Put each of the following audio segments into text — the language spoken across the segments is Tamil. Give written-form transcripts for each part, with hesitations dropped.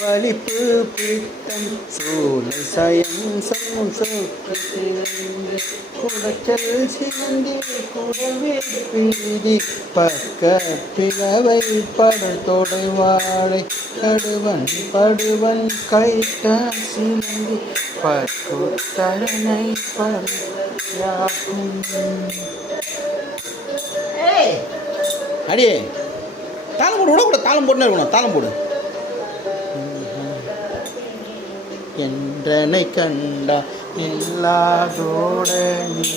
வலிப்பு பித்தம் சூளை சயம் சமம் சோக்கு குடச்சல் சிந்தி குடவே பீதி பக்க பிளவை படத்தோடை வாழை கடுவன் படுவன் கைத்த சிந்தி பக்குத்தரனை படையாகும். அடியே தாளம் போடு, விடக்கூட தாளம் போட்டுன்னு இருக்கணும். தாளம் போடு. என்றனை கண்டா இல்லாதோட நீ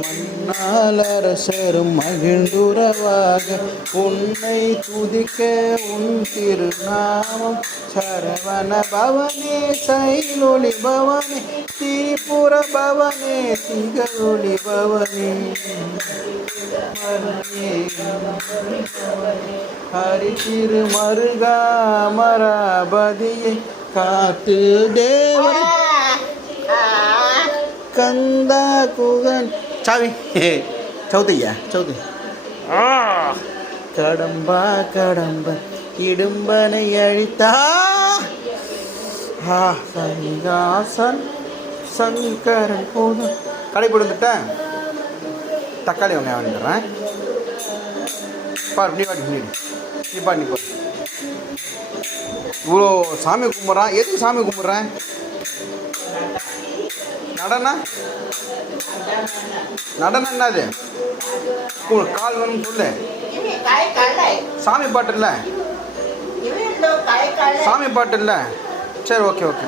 மன்னால் அரசரும் மகிழ்ந்துறவாக உன்னை துதிக்க உன் திருநாமம் சரவண பவனே சைலொளி பவனே திரிபுர பவனே திகழொளி பவனே ஹரி திரு மருகா மராபதியை காத்து தேவன் கந்தா குகன் சாவி சௌதையா சௌதை கடம்பா கடம்ப இடும்பனை அழித்தா சன்னிகாசன் சங்கரன் போதும் கடை போட்டுட்டேன். தக்காளி வெங்காயம் வாங்கிடுறேன். பாரு நீ வாடி நீ பாடி நீ பாரு. இவ்வளோ சாமி கும்பிட்றான். எதுக்கு சாமி கும்பிட்றேன்? நடனம் நடனம் என்னது? கால் வேணும்னு சொல்லு. சாமி பாட்டு இல்லை, சாமி பாட்டு இல்லை. சரி ஓகே ஓகே.